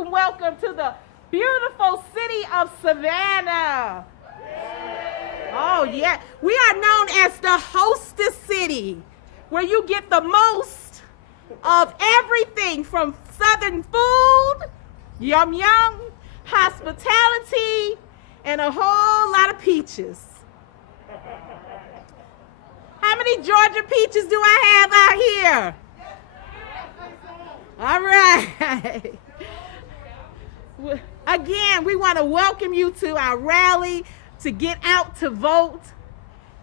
welcome, welcome to the beautiful city of Savannah. Oh, yeah. We are known as the hostess city, where you get the most of everything from Southern food, yum yum, hospitality, and a whole lot of peaches. How many Georgia peaches do I have out here? All right. Again, we want to welcome you to our rally to get out to vote.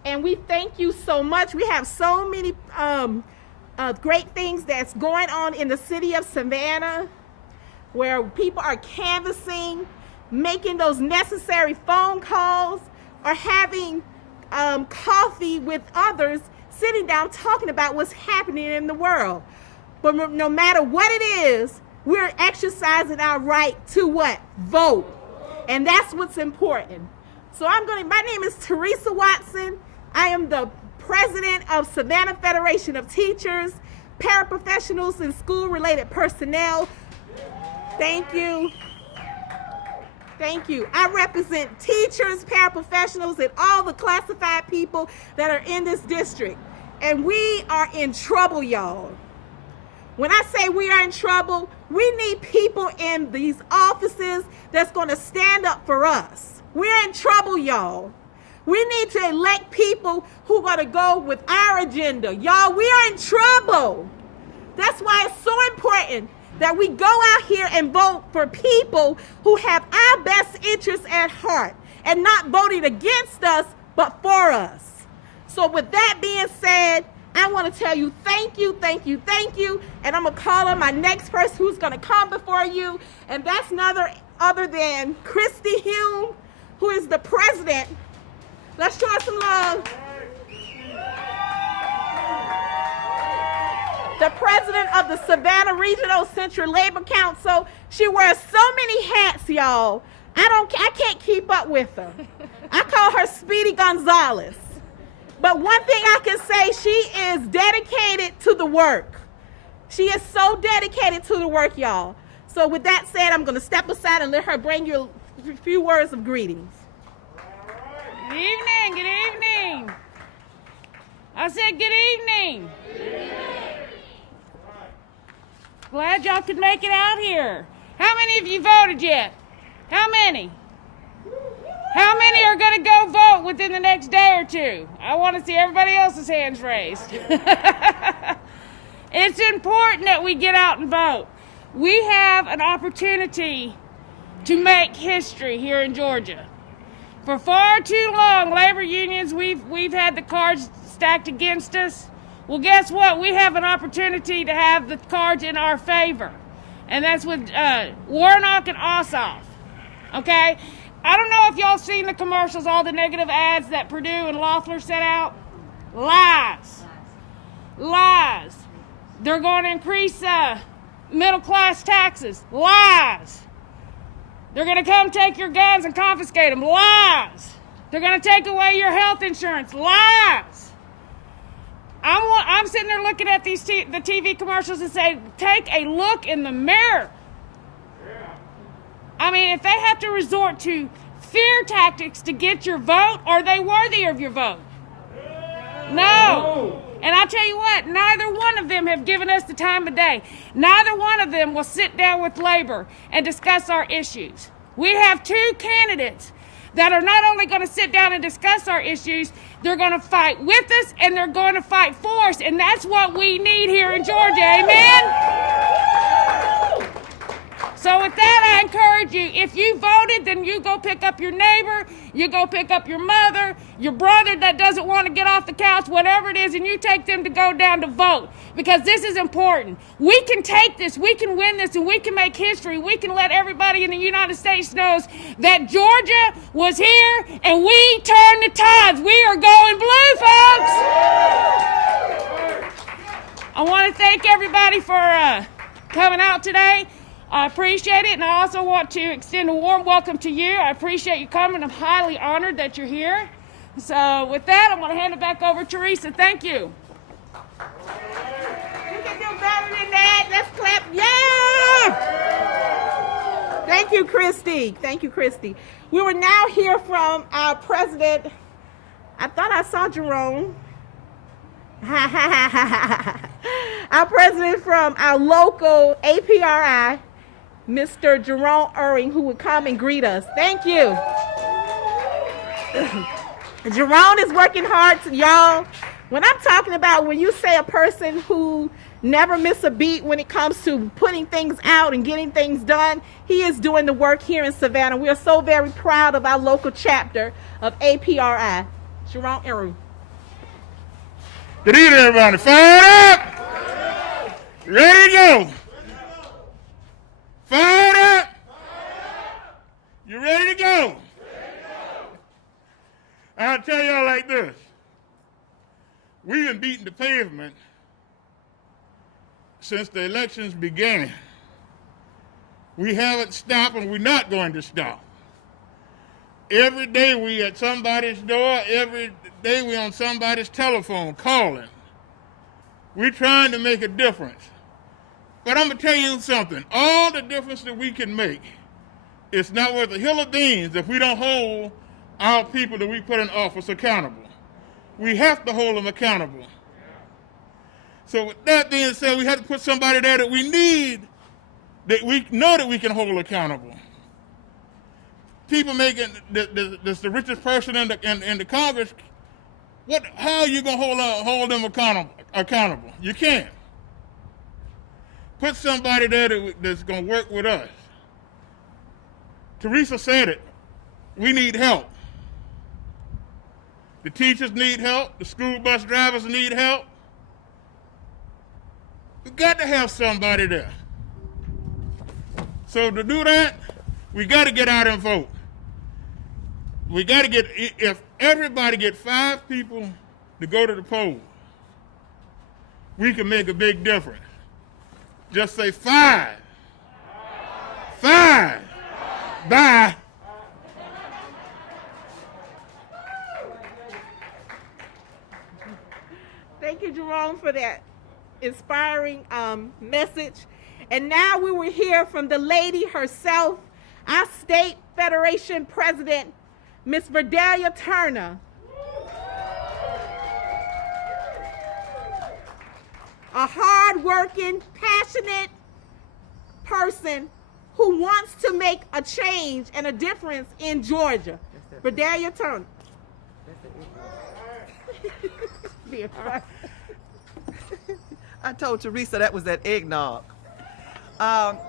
And we thank you so much. We have so many great things that's going on in the city of Savannah, where people are canvassing, making those necessary phone calls, or having coffee with others, sitting down talking about what's happening in the world. But no matter what it is, we're exercising our right to what? Vote. And that's what's important. So my name is Theresa Watson. I am the president of Savannah Federation of Teachers, Paraprofessionals, and School-Related Personnel. Thank you. Thank you. I represent teachers, paraprofessionals, and all the classified people that are in this district. And we are in trouble, y'all. When I say we are in trouble, we need people in these offices that's going to stand up for us. We're in trouble, y'all. We need to elect people who are going to go with our agenda. Y'all, we are in trouble. That's why it's so important that we go out here and vote for people who have our best interests at heart and not voting against us, but for us. So with that being said, I want to tell you thank you, thank you, thank you. And I'm going to call on my next person who's going to come before you. And that's other than Christy Hume, who is the president. Let's show her some love. The president of the Savannah Regional Central Labor Council. She wears so many hats, y'all. I can't keep up with her. I call her Speedy Gonzalez. But one thing I can say, she is dedicated to the work. She is so dedicated to the work, y'all. So with that said, I'm going to step aside and let her bring you a few words of greetings. Good evening, good evening. I said good evening. Good evening. Glad y'all could make it out here. How many of you voted yet? How many? How many are going to go vote within the next day or two? I want to see everybody else's hands raised. It's important that we get out and vote. We have an opportunity to make history here in Georgia. For far too long, labor unions, we've had the cards stacked against us. Well, guess what? We have an opportunity to have the cards in our favor. And that's with Warnock and Ossoff. Okay? I don't know if y'all seen the commercials, all the negative ads that Purdue and Loeffler set out. Lies. Lies. They're going to increase middle-class taxes. Lies. They're going to come take your guns and confiscate them. Lies. They're going to take away your health insurance. Lies. I'm sitting there looking at the TV commercials and say, take a look in the mirror. I mean, if they have to resort to fear tactics to get your vote, are they worthy of your vote? No. And I tell you what, neither one of them have given us the time of day. Neither one of them will sit down with labor and discuss our issues. We have two candidates that are not only going to sit down and discuss our issues, they're going to fight with us and they're going to fight for us. And that's what we need here in Georgia. Amen? So with that, I encourage you, if you voted, then you go pick up your neighbor, you go pick up your mother, your brother that doesn't want to get off the couch, whatever it is, and you take them to go down to vote. Because this is important. We can take this, we can win this, and we can make history. We can let everybody in the United States know that Georgia was here and we turned the tides. We are going blue, folks. I want to thank everybody for coming out today. I appreciate it, and I also want to extend a warm welcome to you. I appreciate you coming. I'm highly honored that you're here. So with that, I'm going to hand it back over to Theresa. Thank you. You can do better than that. Let's clap. Yeah! Thank you, Christy. Thank you, Christy. We will now hear from our president. I thought I saw Jerome. Our president from our local APRI, Mr. Jerome Irving, who would come and greet us. Thank you. Jerome is working hard, y'all. When I'm talking about when you say a person who never miss a beat when it comes to putting things out and getting things done, he is doing the work here in Savannah. We are so very proud of our local chapter of APRI. Jerome Irving. Good evening, everybody. Fired up! Ready to go! Fired up! You ready to go? I'll tell y'all like this. We've been beating the pavement since the elections began. We haven't stopped and we're not going to stop. Every day we at somebody's door, every day we on somebody's telephone calling. We're trying to make a difference. But I'm going to tell you something. All the difference that we can make, it's not worth a hill of beans if we don't hold our people that we put in office accountable. We have to hold them accountable. So with that being said, we have to put somebody there that we need, that we know that we can hold accountable. People making this the richest person in the Congress. How are you gonna hold them accountable? You can't. Put somebody there that's gonna work with us. Theresa said it. We need help. The teachers need help. The school bus drivers need help. We got to have somebody there. So to do that, we got to get out and vote. We got to if everybody get 5 people to go to the polls, we can make a big difference. Just say 5. 5. Bye. Thank you, Jerome, for that inspiring message. And now we will hear from the lady herself, our state federation president, Miss Verdelia Turner. A hard-working, passionate person who wants to make a change and a difference in Georgia. Verdelia Turner. I told Theresa that was that eggnog.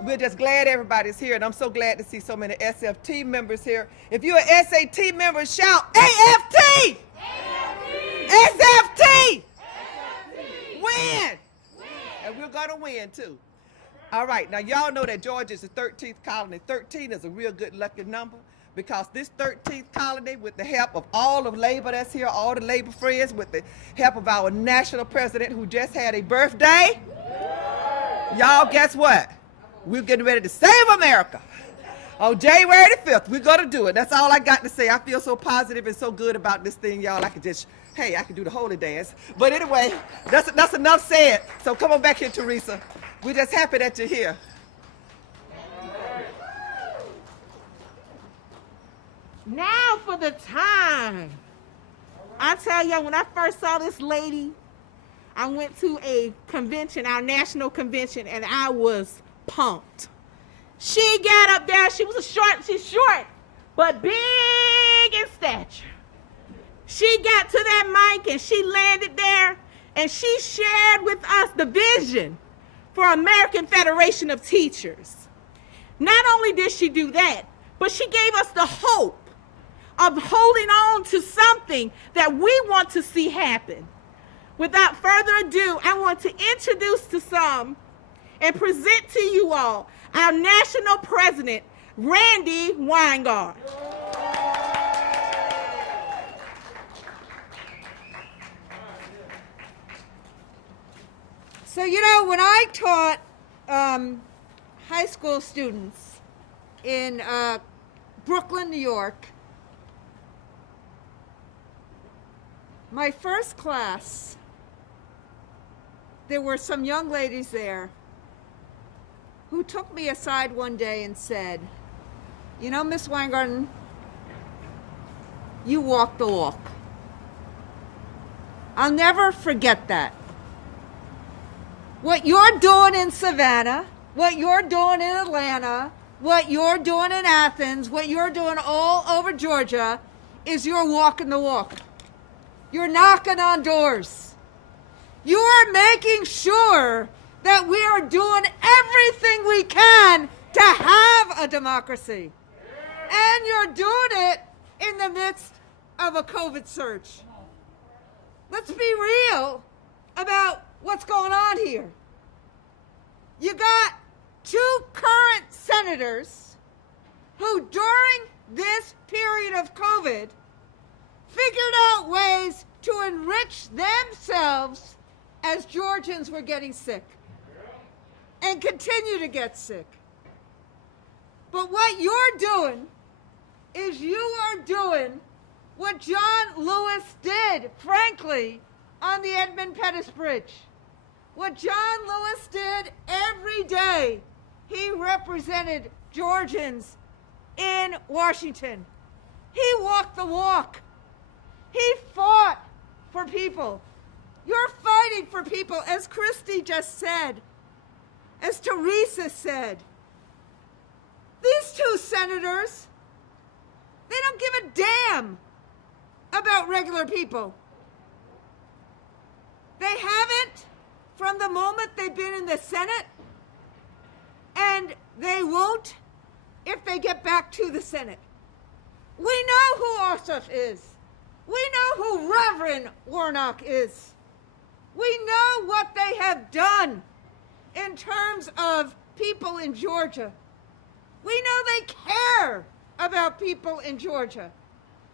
We're just glad everybody's here, and I'm so glad to see so many SFT members here. If you're an SAT member, shout AFT! SFT! Win! And we're going to win, too. All right, now y'all know that Georgia is the 13th colony. 13 is a real good lucky number because this 13th colony, with the help of all of labor that's here, all the labor friends, with the help of our national president who just had a birthday, y'all, guess what? We're getting ready to save America. On January the 5th, we're going to do it. That's all I got to say. I feel so positive and so good about this thing, y'all. I could just, hey, I could do the holy dance. But anyway, that's enough said. So come on back here, Theresa. We're just happy that you're here. Now for the time. I tell you, when I first saw this lady, I went to a convention, our national convention, and I was pumped. She got up there, she's short, but big in stature. She got to that mic and she landed there and she shared with us the vision for American Federation of Teachers. Not only did she do that, but she gave us the hope of holding on to something that we want to see happen. Without further ado, I want to introduce to some and present to you all our national president, Randi Weingarten. So, you know, when I taught high school students in Brooklyn, New York, my first class, there were some young ladies there who took me aside one day and said, You know, Miss Weingarten, you walk the walk. I'll never forget that. What you're doing in Savannah, what you're doing in Atlanta, what you're doing in Athens, what you're doing all over Georgia is you're walking the walk. You're knocking on doors. You are making sure that we are doing everything we can to have a democracy. And you're doing it in the midst of a COVID surge. Let's be real about what's going on here. You got two current senators who, during this period of COVID, figured out ways to enrich themselves as Georgians were getting sick and continue to get sick. But what you're doing is you are doing what John Lewis did, frankly, on the Edmund Pettus Bridge. What John Lewis did every day, he represented Georgians in Washington. He walked the walk. He fought for people. You're fighting for people, as Christy just said, as Theresa said. These two senators, they don't give a damn about regular people. They haven't from the moment they've been in the Senate, and they won't if they get back to the Senate. We know who Ossoff is. We know who Reverend Warnock is. We know what they have done in terms of people in Georgia. We know they care about people in Georgia.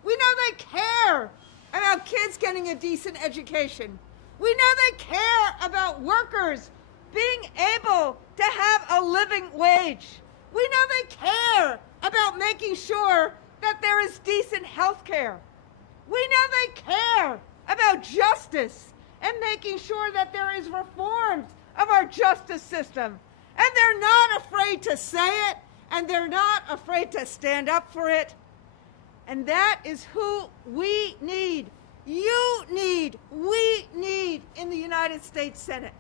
We know they care about kids getting a decent education. We know they care about workers being able to have a living wage. We know they care about making sure that there is decent health care. We know they care about justice and making sure that there is reforms of our justice system. And they're not afraid to say it, and they're not afraid to stand up for it. And that is who we need. You need, we need in the United States Senate.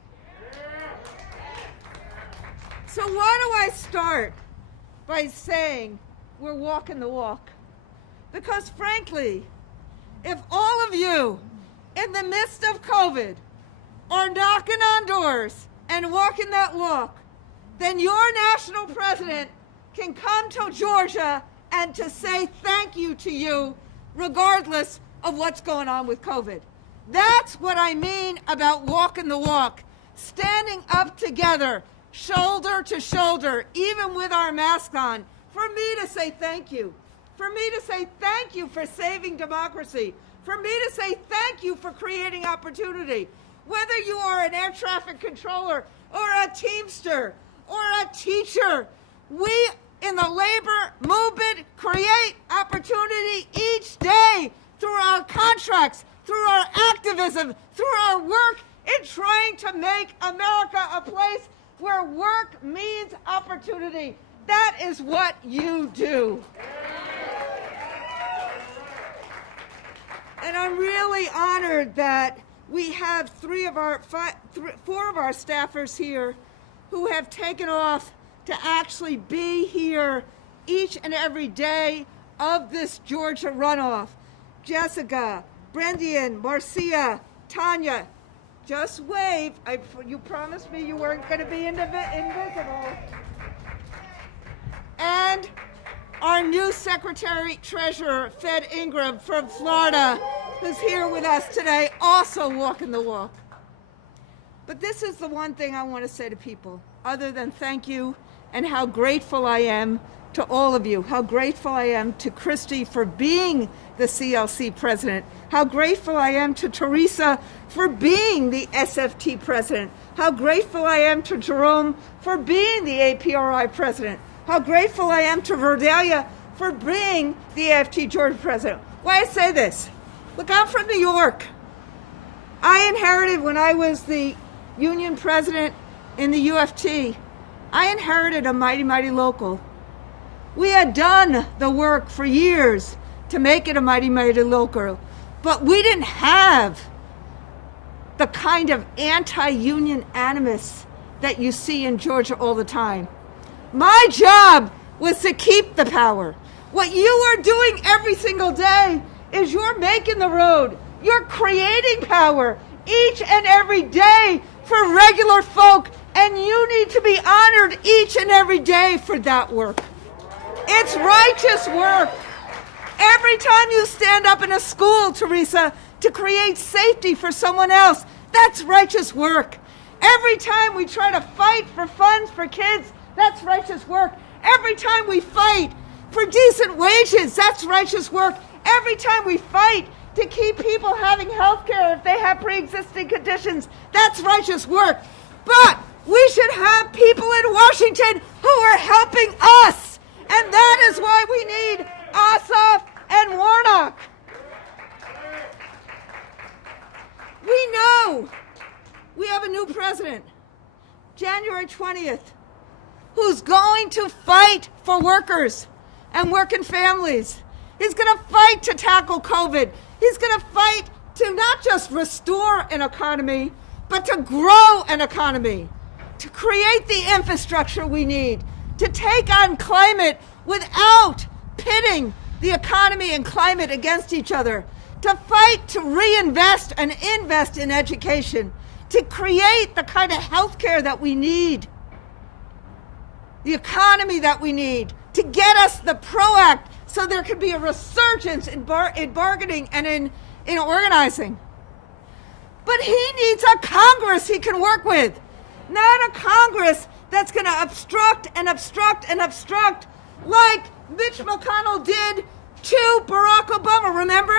So why do I start by saying we're walking the walk? Because frankly, if all of you in the midst of COVID are knocking on doors and walking that walk, then your national president can come to Georgia and to say thank you to you regardless of what's going on with COVID. That's what I mean about walking the walk, standing up together, shoulder to shoulder, even with our masks on, for me to say thank you, for me to say thank you for saving democracy, for me to say thank you for creating opportunity. Whether you are an air traffic controller or a teamster or a teacher, we in the labor movement create opportunity each day through our contracts, through our activism, through our work in trying to make America a place where work means opportunity. That is what you do. And I'm really honored that we have four of our staffers here who have taken off to actually be here each and every day of this Georgia runoff. Jessica, Brendan, Marcia, Tanya, just wave. You promised me you weren't going to be invisible. And our new Secretary Treasurer, Fed Ingram from Florida, who's here with us today, also walking the walk. But this is the one thing I want to say to people, other than thank you and how grateful I am to all of you, how grateful I am to Christy for being the CLC president, how grateful I am to Theresa for being the SFT president, how grateful I am to Jerome for being the APRI president, how grateful I am to Verdelia for being the AFT Georgia president. Why I say this? Look, I'm from New York. I inherited, when I was the union president in the UFT, I inherited a mighty, mighty local. We had done the work for years to make it a mighty, mighty local, but we didn't have the kind of anti-union animus that you see in Georgia all the time. My job was to keep the power. What you are doing every single day is you're making the road. You're creating power each and every day for regular folk, and you need to be honored each and every day for that work. It's righteous work. Every time you stand up in a school, Theresa, to create safety for someone else, that's righteous work. Every time we try to fight for funds for kids, that's righteous work. Every time we fight for decent wages, that's righteous work. Every time we fight to keep people having health care if they have pre-existing conditions, that's righteous work. But we should have people in Washington who are helping us. And that is why we need Ossoff and Warnock. We know we have a new president, January 20th, who's going to fight for workers and working families. He's going to fight to tackle COVID. He's going to fight to not just restore an economy, but to grow an economy, to create the infrastructure we need, to take on climate without pitting the economy and climate against each other, to fight to reinvest and invest in education, to create the kind of health care that we need, the economy that we need, to get us the PRO Act so there could be a resurgence in bargaining and in organizing. But he needs a Congress he can work with, not a Congress that's going to obstruct and obstruct and obstruct like Mitch McConnell did to Barack Obama, remember?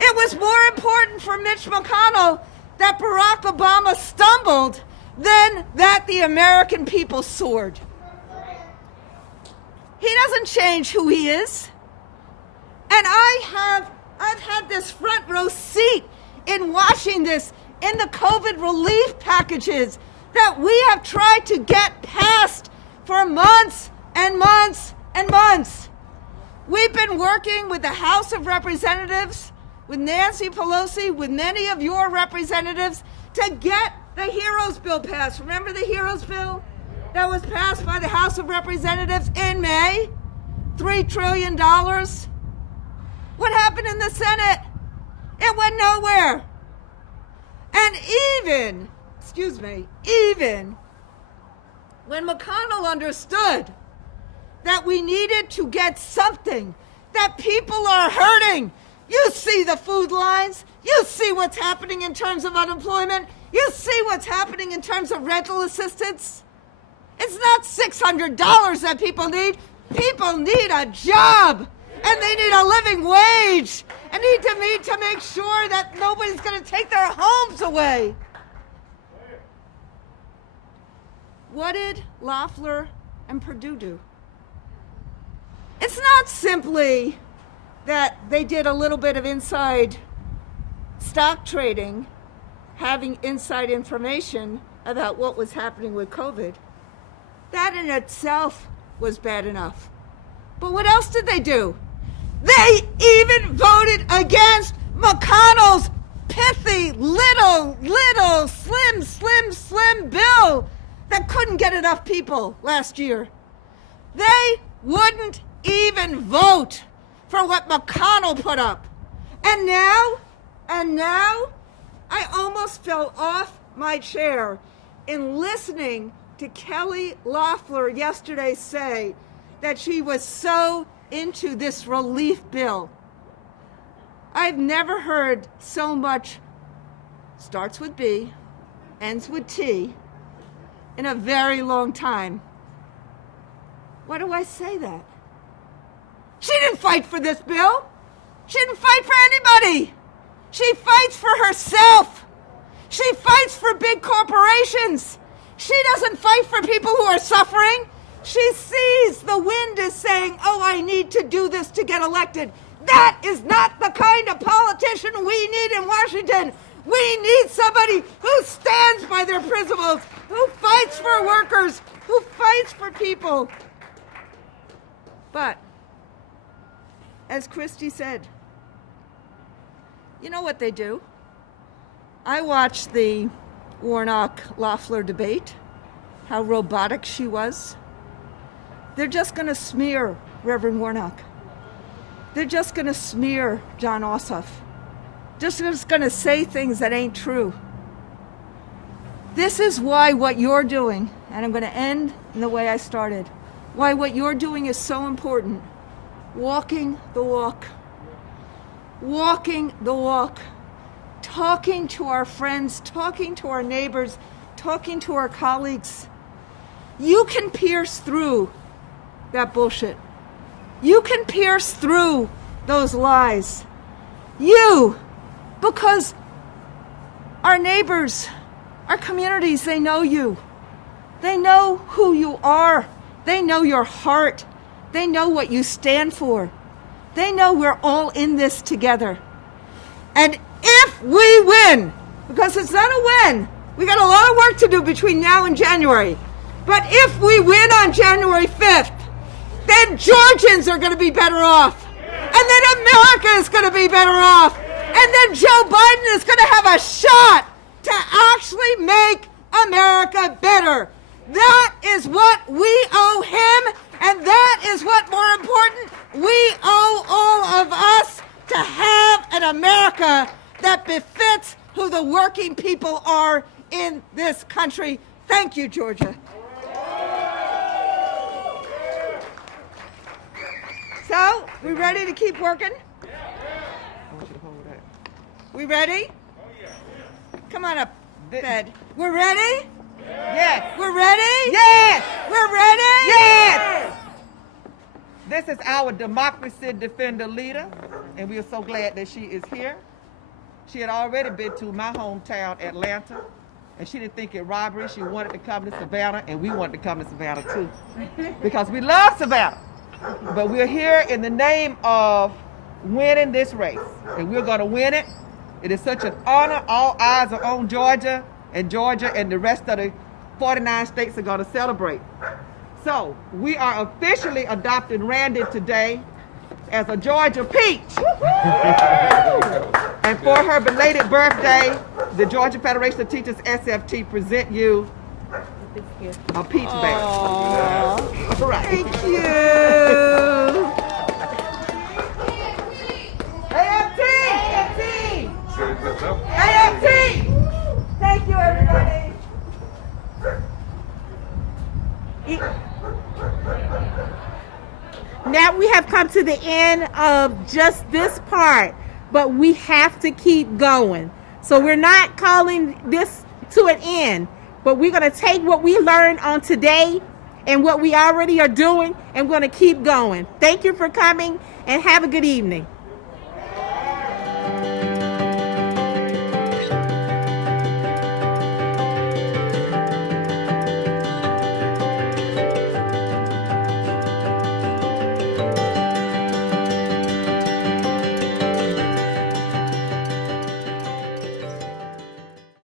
It was more important for Mitch McConnell that Barack Obama stumbled than that the American people soared. He doesn't change who he is. And I've had this front row seat in watching this in the COVID relief packages that we have tried to get passed for months and months and months. We've been working with the House of Representatives, with Nancy Pelosi, with many of your representatives to get the HEROES bill passed. Remember the HEROES bill that was passed by the House of Representatives in May? $3 trillion. What happened in the Senate? It went nowhere. And even when McConnell understood that we needed to get something, that people are hurting. You see the food lines. You see what's happening in terms of unemployment. You see what's happening in terms of rental assistance. It's not $600 that people need. People need a job, and they need a living wage, and need to make sure that nobody's going to take their homes away. What did Loeffler and Perdue do? It's not simply that they did a little bit of inside stock trading, having inside information about what was happening with COVID. That in itself was bad enough. But what else did they do? They even voted against McConnell's pithy, little, slim bill that couldn't get enough people last year. They wouldn't even vote for what McConnell put up. And now, I almost fell off my chair in listening to Kelly Loeffler yesterday say that she was so into this relief bill. I've never heard so much starts with B, ends with T in a very long time. Why do I say that? She didn't fight for this bill. She didn't fight for anybody. She fights for herself. She fights for big corporations. She doesn't fight for people who are suffering. She sees the wind is saying, oh, I need to do this to get elected. That is not the kind of politician we need in Washington. We need somebody who stands by their principles, who fights for workers, who fights for people. But, as Christy said, you know what they do? I watched the Warnock-Loeffler debate, how robotic she was. They're just going to smear Reverend Warnock. They're just going to smear John Ossoff. Just going to say things that ain't true. This is why what you're doing, and I'm going to end in the way I started, why what you're doing is so important. Walking the walk. Walking the walk. Talking to our friends, talking to our neighbors, talking to our colleagues. You can pierce through that bullshit. You can pierce through those lies. You, because our neighbors, our communities, they know you. They know who you are. They know your heart. They know what you stand for. They know we're all in this together. And if we win, because it's not a win, we got a lot of work to do between now and January. But if we win on January 5th, then Georgians are going to be better off. And then America is going to be better off. And then Joe Biden is going to have a shot to actually make America better. That is what we owe him, and that is what, more important, we owe all of us to have an America that befits who the working people are in this country. Thank you, Georgia. So, we ready to keep working? We ready? Come on up, Fed. We're ready? Yes. We're ready? Yes. We're ready? Yes. This is our democracy defender leader, and we are so glad that she is here. She had already been to my hometown, Atlanta, and she didn't think it robbery. She wanted to come to Savannah, and we wanted to come to Savannah too, because we love Savannah. But we're here in the name of winning this race, and we're going to win it. It is such an honor. All eyes are on Georgia and the rest of the 49 states are going to celebrate. So we are officially adopting Randi today as a Georgia peach. And for her belated birthday, the Georgia Federation of Teachers SFT present you a peach bag. All right. Thank you. AFT! Thank you, everybody. Now we have come to the end of just this part, but we have to keep going. So we're not calling this to an end, but we're going to take what we learned on today and what we already are doing, and we're going to keep going. Thank you for coming, and have a good evening.